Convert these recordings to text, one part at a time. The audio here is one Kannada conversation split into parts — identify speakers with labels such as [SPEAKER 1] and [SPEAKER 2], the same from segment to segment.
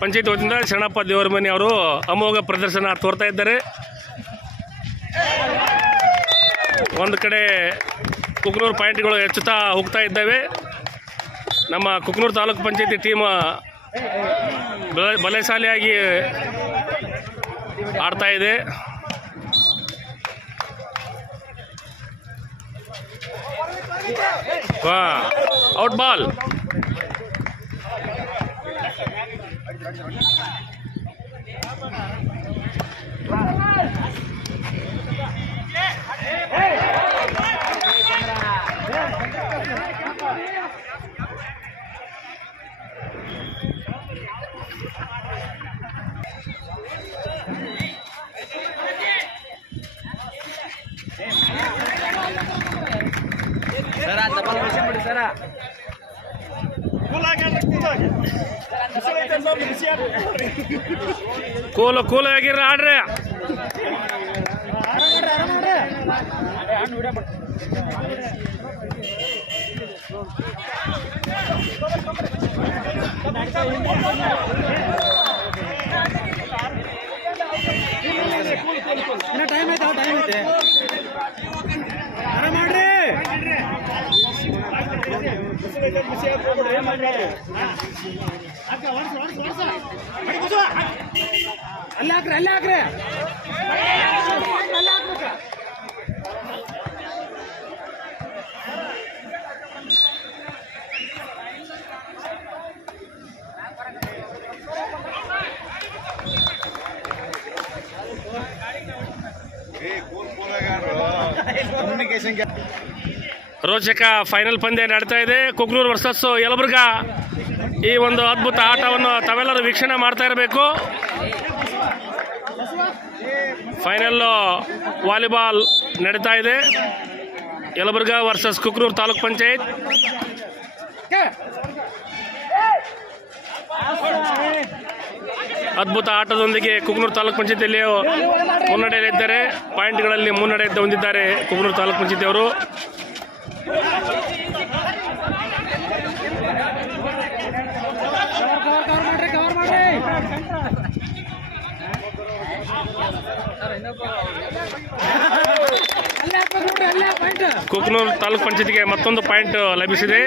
[SPEAKER 1] ಪಂಚಾಯತ್ ವತಿಯಿಂದ ಶರಣಪ್ಪ ದೇವರ ಮನೆ ಅವರು ಅಮೋಘ ಪ್ರದರ್ಶನ ತೋರ್ತಾ ಇದ್ದಾರೆ. ಒಂದು ಕಡೆ ಕುಕ್ನೂರು ಪಾಯಿಂಟ್ಗಳು ಹೆಚ್ಚುತ್ತಾ ಹೋಗ್ತಾ ಇದ್ದಾವೆ. ನಮ್ಮ ಕುಕ್ನೂರು ತಾಲೂಕು ಪಂಚಾಯತಿ ಟೀಮ್ ಬಲ ಬಲಶಾಲಿಯಾಗಿ ಆಡ್ತಾ ಇದೆ. Out ball. ಕೂಲ್ ಕೂಲ ಆಗಿರ ಆಡ್ರಿ
[SPEAKER 2] ಇನ್ನ ಟೈಮ್ ಐತೆ ಟೈಮ್ ಐತೆ ಆರಾಮ ಮಾಡ್ರಿ ಅಲ್ಲೇ ಹಾಕ್ರಿ ಅಲ್ಲೇ ಹಾಕ್ರಿ ಕಮ್ಯುನಿಕೇಶನ್
[SPEAKER 1] ರೋಚಕ ಫೈನಲ್ ಪಂದ್ಯ ನಡೀತಾ ಇದೆ. ಕುಗ್ಲೂರು ವರ್ಸಸ್ ಯಲಬುರ್ಗ. ಈ ಒಂದು ಅದ್ಭುತ ಆಟವನ್ನು ತಾವೆಲ್ಲರೂ ವೀಕ್ಷಣೆ ಮಾಡ್ತಾ ಇರಬೇಕು. ಫೈನಲ್ ವಾಲಿಬಾಲ್ ನಡೀತಾ ಇದೆ. ಯಲಬುರ್ಗ ವರ್ಸಸ್ ಕುಕ್ನೂರು ತಾಲೂಕ್ ಪಂಚಾಯತ್. ಅದ್ಭುತ ಆಟದೊಂದಿಗೆ ಕುಗ್ನೂರು ತಾಲೂಕ್ ಪಂಚಾಯತಿಯಲ್ಲಿ ಮುನ್ನಡೆಯಲ್ಲಿದ್ದಾರೆ. ಪಾಯಿಂಟ್ಗಳಲ್ಲಿ ಮುನ್ನಡೆ ಹೊಂದಿದ್ದಾರೆ ಕುಕ್ನೂರು ತಾಲೂಕ್ ಪಂಚಾಯತಿ ಅವರು
[SPEAKER 2] ಕವರ್ ಕವರ್ ಮಾಡ್ರಿ ಕವರ್ ಮಾಡ್ರಿ ಅಲ್ಲೇ ಹಾಕ್ಬೇಕು ನೋಡ್ರಿ ಅಲ್ಲೇ ಪಾಯಿಂಟ್
[SPEAKER 1] ಕುಕ್ನೂರು ತಾಲೂಕ್ ಪಂಚಾಯತಿಗೆ ಮತ್ತೊಂದು ಪಾಯಿಂಟ್ ಲಭಿಸಿದೆ.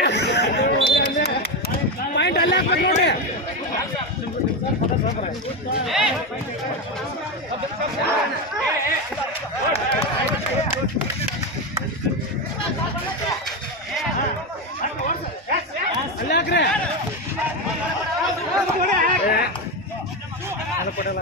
[SPEAKER 2] ಕೊಡಲ್ಲ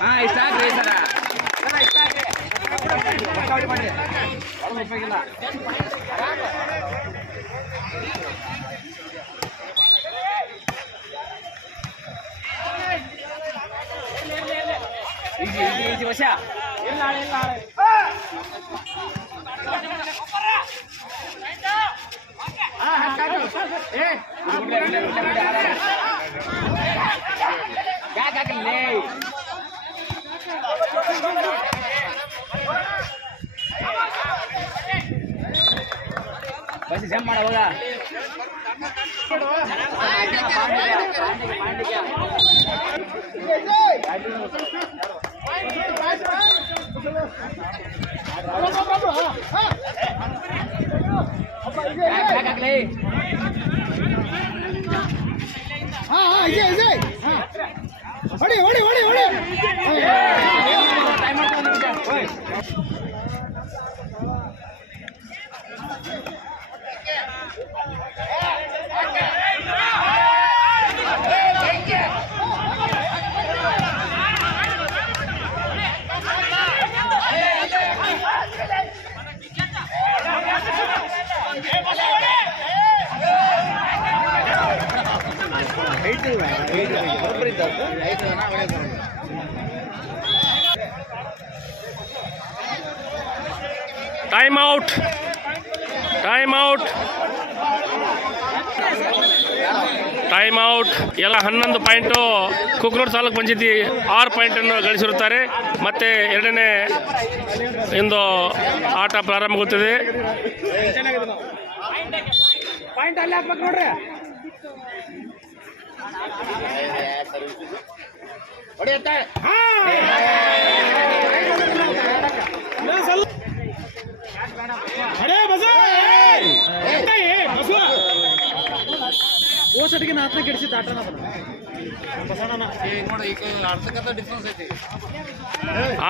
[SPEAKER 2] ಹಾ ಇಷ್ಟ ಆಗ್ರಿ ಸರ ಸರ ಇಷ್ಟ ಆಗ್ರಿ ವರ್ಕೌಟ್ ಮಾಡ್ರಿ ಈಜಿ ಈಜಿ ಈಜಿ ವಶ ಇಲ್ಲ ಇಲ್ಲ ಯಾಕೆ ಹಾಕಲಿ ಬಸ್ ಜಂಪ್ ಮಾಡವಾಗ ಹಾಕಲಿ
[SPEAKER 3] ಹಾ ಹಾ ಇದೆ ಇದೆ ಹಾ ಹೊಡಿ ಹೊಡಿ ಹೊಡಿ ಹೊಡಿ
[SPEAKER 2] time
[SPEAKER 1] Time out time out time out ಎಲ್ಲ ಹನ್ನೊಂದು ಪಾಯಿಂಟು ಕುಕ್ನೂರು ತಾಲೂಕು ಪಂಚಾಯತಿ ಆರು ಪಾಯಿಂಟನ್ನು ಗಳಿಸಿರುತ್ತಾರೆ. ಮತ್ತೆ ಎರಡನೇ ಇಂದು ಆಟ ಪ್ರಾರಂಭಗೊಳ್ಳುತ್ತದೆ
[SPEAKER 3] ಪಾಯಿಂಟ್ ಅಲ್ಲಿ ಹಾಕ್ಬೇಕು ನೋಡ್ರಿ ಅಡೇ ಬಸ ಬಸವ. ಓಸಟಿಗೆ ನಾಲ್ಕನೇ ಕೆಡಿಸಿದ ಆಟನ ಬಸವಣ್ಣ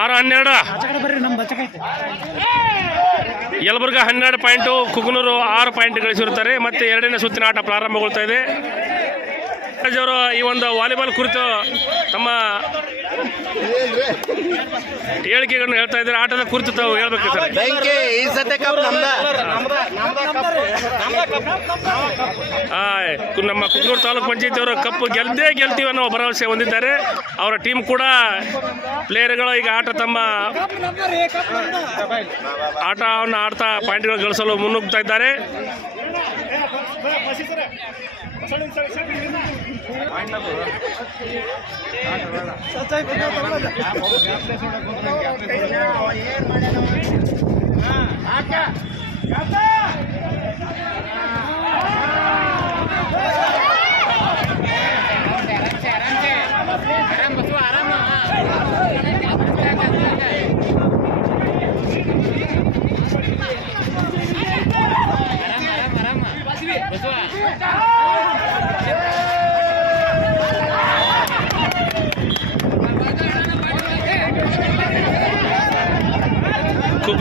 [SPEAKER 1] ಆರು ಹನ್ನೆರಡು
[SPEAKER 3] ಬರ್ರಿ ನಮ್ಮ
[SPEAKER 1] ಯಲಬುರ್ಗ ಹನ್ನೆರಡು ಪಾಯಿಂಟು ಕುಗ್ನೂರು ಆರು ಪಾಯಿಂಟ್ ಗಳಿಸಿರುತ್ತಾರೆ. ಮತ್ತೆ ಎರಡನೇ ಸುತ್ತಿನ ಆಟ ಪ್ರಾರಂಭಗೊಳ್ತಾ ಇದೆ. ಅವರು ಈ ಒಂದು ವಾಲಿಬಾಲ್ ಕುರಿತು ತಮ್ಮ ಹೇಳಿಕೆಗಳನ್ನು ಹೇಳ್ತಾ ಇದ್ದಾರೆ. ಆಟದ ಕುರಿತು ತಾವು ಹೇಳ್ಬೇಕು ಸರ್.
[SPEAKER 2] ಈ ಕಪ್
[SPEAKER 1] ಕು- ನಮ್ಮ ಕುಗ್ನೂರು ತಾಲೂಕು ಪಂಚಾಯತಿ ಅವರು ಕಪ್ಪು ಗೆಲ್ದೇ ಗೆಲ್ತೀವಿ ಅನ್ನೋ ಭರವಸೆ ಹೊಂದಿದ್ದಾರೆ. ಅವರ ಟೀಮ್ ಕೂಡ ಪ್ಲೇಯರ್ಗಳು ಈಗ ಆಟ ತಮ್ಮ ಆಟವನ್ನು ಆಡ್ತಾ ಪಾಯಿಂಟ್ಗಳು ಗಳಿಸಲು ಮುನ್ನುಗ್ತಾ ಇದ್ದಾರೆ. ಹಾಂ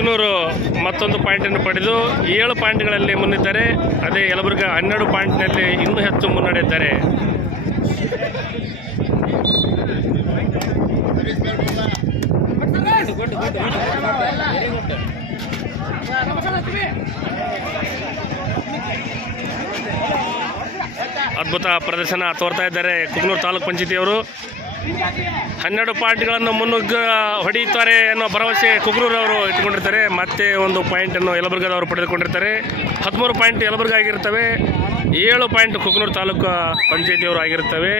[SPEAKER 1] ಕುಕ್ನೂರು ಮತ್ತೊಂದು ಪಾಯಿಂಟನ್ನು ಪಡೆದು ಏಳು ಪಾಯಿಂಟ್ಗಳಲ್ಲಿ ಮುನ್ನಿದ್ದಾರೆ ಅದೇ ಯಲಬುರ್ಗ ಹನ್ನೆರಡು ಪಾಯಿಂಟ್ನಲ್ಲಿ ಇನ್ನೂ ಹೆಚ್ಚು ಮುನ್ನಡೆದಿದ್ದಾರೆ ಅದ್ಭುತ ಪ್ರದರ್ಶನ ತೋರ್ತಾ ಇದ್ದಾರೆ ಕುಕ್ನೂರು ತಾಲೂಕು ಪಂಚಾಯತಿಯವರು. ಹನ್ನೆರಡು ಪಾಯಿಂಟ್ಗಳನ್ನು ಮುನ್ನುಗ್ಗ ಹೊಡೆಯುತ್ತಾರೆ ಅನ್ನೋ ಭರವಸೆ ಕುಗ್ರೂರವರು ಇಟ್ಕೊಂಡಿರ್ತಾರೆ ಮತ್ತೆ ಒಂದು ಪಾಯಿಂಟನ್ನು ಯಲಬುರ್ಗದವರು ಪಡೆದುಕೊಂಡಿರ್ತಾರೆ. ಹದಿಮೂರು ಪಾಯಿಂಟ್ ಯಲಬುರ್ಗ ಆಗಿರ್ತವೆ ಏಳು ಪಾಯಿಂಟ್ ಕುಕ್ನೂರು ತಾಲೂಕು ಪಂಚಾಯತಿಯವರು ಆಗಿರ್ತವೆ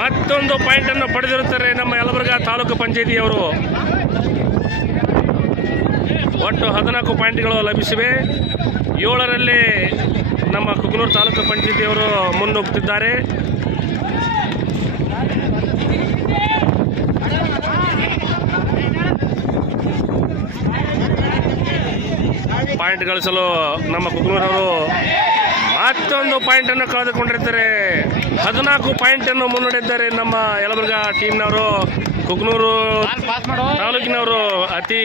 [SPEAKER 1] ಮತ್ತೊಂದು ಪಾಯಿಂಟನ್ನು ಪಡೆದಿರುತ್ತಾರೆ ನಮ್ಮ ಯಲಬುರ್ಗ ತಾಲೂಕು ಪಂಚಾಯತಿಯವರು ಒಟ್ಟು ಹದಿನಾಲ್ಕು ಪಾಯಿಂಟ್ಗಳು ಲಭಿಸಿವೆ. ಏಳರಲ್ಲಿ ನಮ್ಮ ಕುಗ್ನೂರು ತಾಲೂಕು ಪಂಚಾಯಿತಿಯವರು ಮುನ್ನುಗ್ಗುತ್ತಿದ್ದಾರೆ ಪಾಯಿಂಟ್ ಗಳಿಸಲು ನಮ್ಮ ಕುಗ್ನೂರವರು ಮತ್ತೊಂದು ಪಾಯಿಂಟನ್ನು ಕಳೆದುಕೊಂಡಿರ್ತಾರೆ. ಹದಿನಾಲ್ಕು ಪಾಯಿಂಟನ್ನು ಮುನ್ನಡೆದಿದ್ದಾರೆ ನಮ್ಮ ಯಲಬುರ್ಗಾ ಟೀಮ್ನವರು. ಕುಗ್ನೂರು ತಾಲೂಕಿನವರು ಅತಿ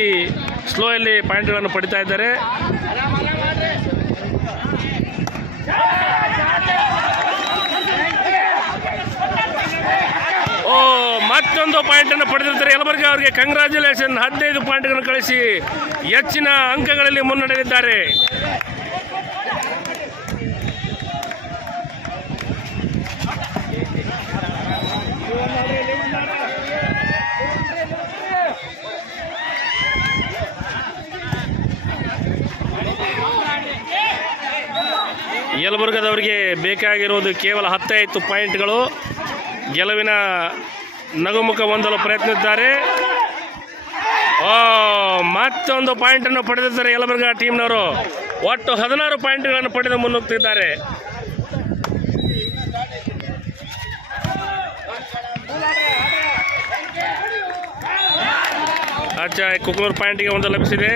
[SPEAKER 1] ಸ್ಲೋ ಅಲ್ಲಿ ಪಾಯಿಂಟ್ಗಳನ್ನು ಪಡಿತಾ ಇದ್ದಾರೆ. ಓ ಮತ್ತೊಂದು ಪಾಯಿಂಟ್ ಅನ್ನು ಪಡೆದಿರ್ತಾರೆ ಯಲಬುರ್ಗ ಅವರಿಗೆ ಕಂಗ್ರ್ಯಾಚುಲೇಷನ್ ಹದಿನೈದು ಪಾಯಿಂಟ್ಗಳನ್ನು ಕಳಿಸಿ ಹೆಚ್ಚಿನ ಅಂಕಗಳಲ್ಲಿ ಮುನ್ನಡೆದಿದ್ದಾರೆ. ಯಲಬುರ್ಗದವರಿಗೆ ಬೇಕಾಗಿರುವುದು ಕೇವಲ ಹತ್ತೈದು ಪಾಯಿಂಟ್ಗಳು. ಗೆಲುವಿನ ನಗುಮುಖ ಹೊಂದಲು ಪ್ರಯತ್ನಿಸಿದ್ದಾರೆ ಓ, ಮತ್ತೊಂದು ಪಾಯಿಂಟನ್ನು ಪಡೆದಿದ್ದಾರೆ ಯಲಬುರ್ಗ ಟೀಮ್ನವರು. ಒಟ್ಟು ಹದಿನಾರು ಪಾಯಿಂಟ್ಗಳನ್ನು ಪಡೆದು ಮುನ್ನುಗ್ತಿದ್ದಾರೆ. ಅಚ್ಚ ಕುಕ್ನೂರು ಪಾಯಿಂಟಿಗೆ ಒಂದು ಲಭಿಸಿದೆ.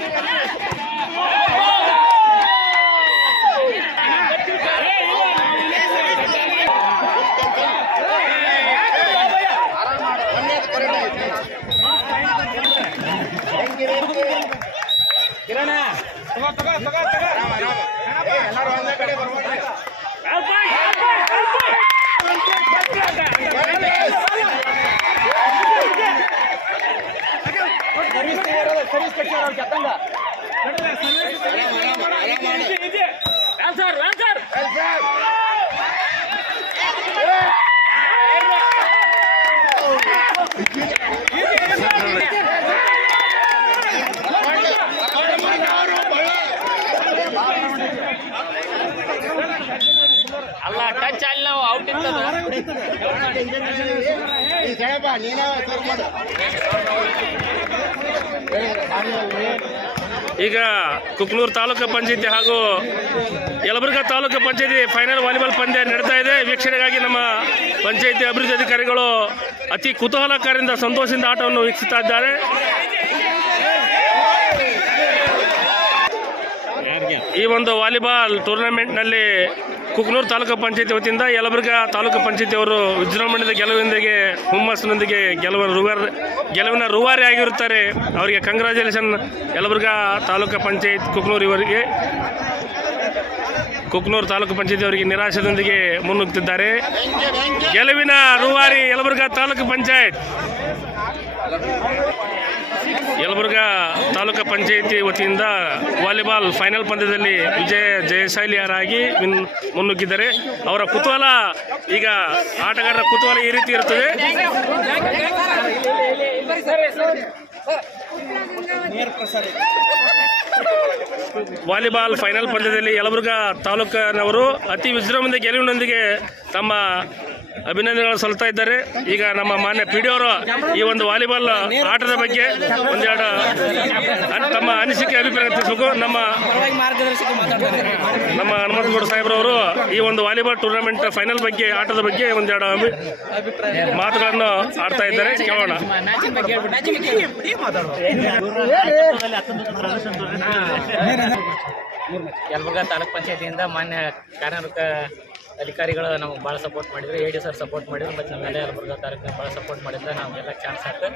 [SPEAKER 2] Yeah. ಅಲ್ಲ
[SPEAKER 1] ಈಗ ಕುಕ್ನೂರು ತಾಲೂಕು ಪಂಚಾಯತಿ ಹಾಗೂ ಯಲಬುರ್ಗಾ ತಾಲೂಕು ಪಂಚಾಯತಿ ಫೈನಲ್ ವಾಲಿಬಾಲ್ ಪಂದ್ಯ ನಡೀತಾ ಇದೆ. ವೀಕ್ಷಣೆಗಾಗಿ ನಮ್ಮ ಪಂಚಾಯತಿ ಅಭಿವೃದ್ಧಿ ಅಧಿಕಾರಿಗಳು ಅತಿ ಕುತೂಹಲಕಾರಿಯಿಂದ ಸಂತೋಷದಿಂದ ಆಟವನ್ನು ವೀಕ್ಷಿಸ್ತಾ ಇದ್ದಾರೆ. ಈ ಒಂದು ವಾಲಿಬಾಲ್ ಟೂರ್ನಮೆಂಟ್ನಲ್ಲಿ ಕುಕ್ನೂರು ತಾಲೂಕು ಪಂಚಾಯತಿ ವತಿಯಿಂದ ಯಲಬುರ್ಗ ತಾಲೂಕು ಪಂಚಾಯತಿ ಅವರು ವಿಜೃಂಭಣೆಯ ಗೆಲುವಿನೊಂದಿಗೆ, ಹುಮ್ಮಸ್ಸಿನೊಂದಿಗೆ ಗೆಲುವಿನ ರೂವಾರ್, ಗೆಲುವಿನ ರೂವಾರಿ ಆಗಿರುತ್ತಾರೆ. ಅವರಿಗೆ ಕಂಗ್ರ್ಯಾಚುಲೇಷನ್ ಯಲಬುರ್ಗಾ ತಾಲೂಕು ಪಂಚಾಯತ್ ಕುಕ್ನೂರು ಇವರಿಗೆ. ಕುಕ್ನೂರು ತಾಲೂಕು ಪಂಚಾಯತಿ ಅವರಿಗೆ ನಿರಾಶೆದೊಂದಿಗೆ ಮುನ್ನುಗ್ತಿದ್ದಾರೆ. ಗೆಲುವಿನ ರೂವಾರಿ ಯಲಬುರ್ಗಾ ತಾಲೂಕು ಪಂಚಾಯತ್. ಯಲಬುರ್ಗಾ ತಾಲೂಕು ಪಂಚಾಯಿತಿ ವತಿಯಿಂದ ವಾಲಿಬಾಲ್ ಫೈನಲ್ ಪಂದ್ಯದಲ್ಲಿ ವಿಜಯ ಜಯಶೈಲಿಯರಾಗಿ ಮುನ್ನುಗ್ಗಿದ್ದಾರೆ. ಅವರ ಕುತೂಹಲ ಈಗ ಆಟಗಾರರ ಕುತೂಹಲ ಈ ರೀತಿ ಇರುತ್ತದೆ. ವಾಲಿಬಾಲ್ ಫೈನಲ್ ಪಂದ್ಯದಲ್ಲಿ ಯಲಬುರ್ಗ ತಾಲೂಕಿನವರು ಅತಿ ವಿಜೃಂಭಣೆ ಗೆಲುವಿನೊಂದಿಗೆ ತಮ್ಮ ಅಭಿನಂದನೆಗಳು ಸಲ್ತಾ ಇದ್ದಾರೆ. ಈಗ ನಮ್ಮ ಮಾನ್ಯ ಪಿ ಡಿ ಅವರು ಈ ಒಂದು ವಾಲಿಬಾಲ್ ಆಟದ ಬಗ್ಗೆ ಒಂದೆರಡು ತಮ್ಮ ಅನಿಸಿಕೆ ಅಭಿಪ್ರಾಯ ತಿಳಿಸಬೇಕು. ನಮ್ಮ ನಮ್ಮ ಹನುಮಂತಗೌಡ ಸಾಹೇಬ್ರವರು ಈ ಒಂದು ವಾಲಿಬಾಲ್ ಟೂರ್ನಮೆಂಟ್ ಫೈನಲ್ ಬಗ್ಗೆ, ಆಟದ ಬಗ್ಗೆ ಒಂದೆರಡು ಮಾತುಗಳನ್ನು ಆಡ್ತಾ ಇದ್ದಾರೆ. ಕೇಳೋಣ.
[SPEAKER 2] ಯಲಬುರ್ಗಾ ತಾಲೂಕ್ ಪಂಚಾಯತಿಯಿಂದ ಮಾನ್ಯ ಕಾರ್ಯನಿರತ ಅಧಿಕಾರಿಗಳು ನಮಗೆ ಭಾಳ ಸಪೋರ್ಟ್ ಮಾಡಿದರು ಎ ಡಿ ಸರ್ ಸಪೋರ್ಟ್ ಮಾಡಿದ್ರು ಮತ್ತು ನಮ್ಮೆಲ್ಲ ಯಲಬುರ್ಗ ತಾಲೂಕಿನ ಭಾಳ ಸಪೋರ್ಟ್ ಮಾಡಿದ್ರೆ ನಮಗೆಲ್ಲ ಚಾನ್ಸ್ ಆಯ್ತು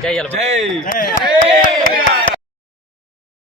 [SPEAKER 2] ಜೈ ಯಲಬುರ್ಗಾ